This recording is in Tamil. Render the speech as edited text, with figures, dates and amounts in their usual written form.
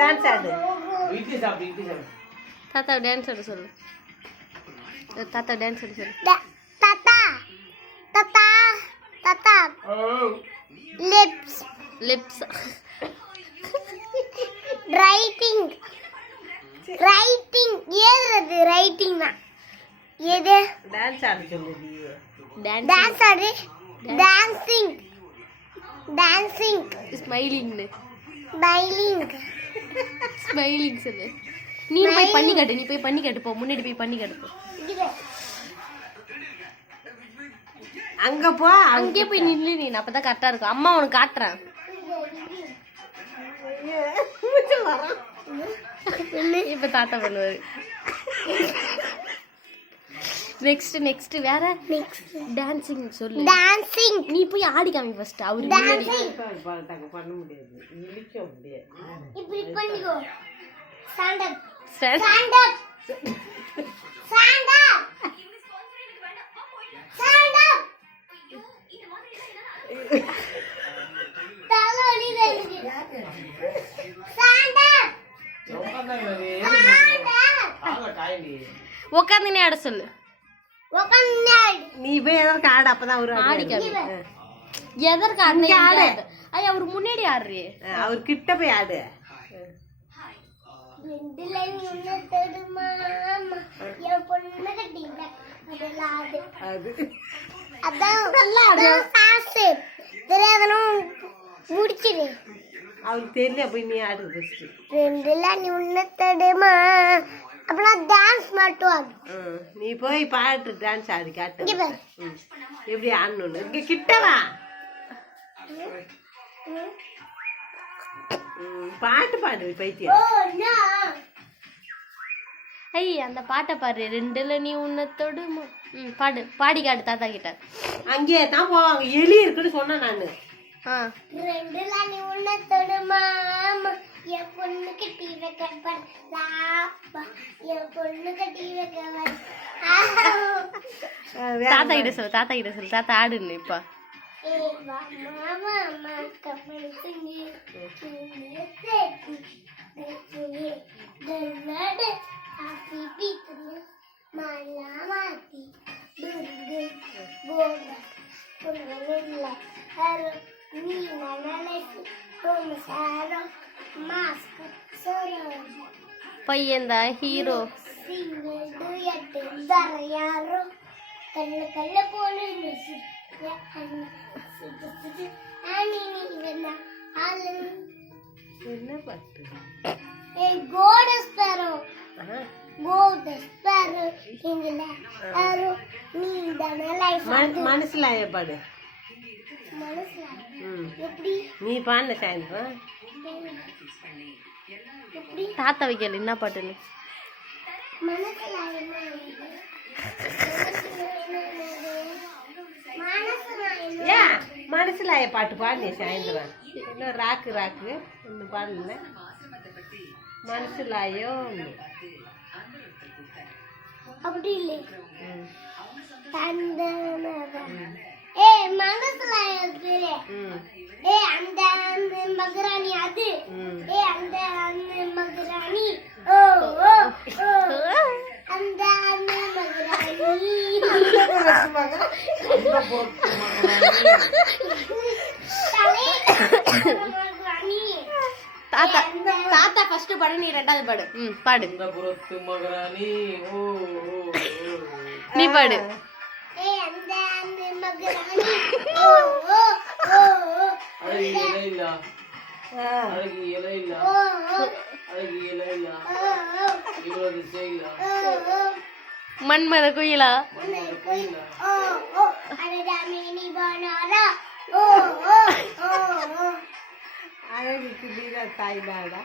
டான்ஸ் ஆடு. தாத்தா டான்ஸ் ஆட சொல்லு. தாத்தா டான்ஸ் ஆட சொல்லு. தாத்தா தாத்தா தாத்தா லிப்ஸ் லிப்ஸ். ரைட்டிங் ரைட்டிங் ஏதுறது ரைட்டிங் தான் எது டான்ஸ் ஆட சொல்லுடி. டான்ஸ் ஆடு. Dancing dancing smiling. Smiling smiling சொல்லு. நீ போய் பண்ணி காட்டு. நீ போய் பண்ணி காட்டு போ. முன்னாடி போய் பண்ணி காட்டு போ. அங்க போ. அங்கே போய் நில்லு நீ. அப்பதான் கரெக்டா இருக்கும். அம்மா உனக்கு காட்டுறேன். இப்ப தாத்தா பண்ணுவாரு. நெக்ஸ்ட் நெக்ஸ்ட் வேற டான்சிங் சொல்லு. டான்சிங் நீ போய் ஆடி காமி ஃபர்ஸ்ட். அவரு முன்னாடி பண்ண முடியாது. இழுக்க முடியாது. இப்படி பண்ணிக்கோ. Stand up Stand. Stand up stand up stand up தலவலி வருது. ஸ்டாண்ட் அப் உட்காந்துனே ஆட சொல்லு. உட்கார்ந்து நீ போய் எதற்கு ஆடு. அப்பதான் அவரு ஆடி காமி. எதற்கு ஆடுன? ஆடு. ஐயா அவரு முன்னாடி ஆடுறியே. அவர் கிட்ட போய் ஆடு. ரெண்டு லைன் ஒண்ணு தருமா என் பொண்ணு கட்டிங்க அதெல்லாம் ஆடு. அதான் நல்லா ஆடு. காசு தெரியாதனும் முடிச்சிடு. அவருக்கு தெரியல. போய் நீ ஆடு ஃபர்ஸ்ட். ரெண்டு லைன் ஒண்ணு தருமா அப்புறம் டான்ஸ் மட்டும் ஆடு. நீ போய் பாட்டு டான்ஸ் ஆடி காட்டு. இங்க பாரு. எப்படி ஆடணும்னு. இங்க கிட்ட வா. பாட்டு பாடு பைத்தியம். Oh no. ஐய் அந்த பாட்டை பாரு. ரெண்டுல நீ உன்னத்தோடு பாடு. பாடி காட்டு தாத்தா கிட்ட. அங்கே தான் போவாங்க. எலி இருக்குன்னு சொன்னேன் நானு. ரெண்டு லைன் ஒண்ணு தருமா என் பொண்ணு கட்டி வைக்க பாப்பா என் பொண்ணு கட்டி வைக்க தாத்தா கிட்ட சொல்லு. தாத்தா கிட்ட சொல்லு. தாத்தா ஆடுன்னு இப்ப. மாமா கப்பல் சிங்கி மாலாமாத்தி துர்கு போக புல்ல ஹரோ நீ நனலேசி கோமசாரோ மாஸ்க் சோரோ பையன்தான் ஹீரோ. சிங்கிள் டூயட் தரையாரோ கல்ல கல்ல போல மிஸ் என்ன பாட்டு? ஏய் கோட் ஸ்பேரோ கோட் ஸ்பேரோ இங்கல ஆரோ நீ தான லைஃப் மனசுல பாடு. மனசுல எப்படி நீ பாடுன சாயந்தரம். எப்படி தாத்தா வைக்கல என்ன பாட்டுன்னு. மனசுல என்ன மனசுல பாட்டு பாடு சாயந்தரம். இன்னும் ராக்கு ராக்கு ஒன்று பாடல. மனசுலாயோ அப்படி இல்லை. ஏ மனசுல ஏ அந்த மகராணி அது. ஏ அந்த மகராணி ஓ ஓ அந்த மகராணி தாத்தா தாத்தா ஃபர்ஸ்ட் பாடு. நீ ரெண்டாவது பாடு. பாடு. நீ பாடு. ஏ அந்த மகராணி ஓ ஓ ஓ மன்மத குயிலா அழகு தாய் நாடா.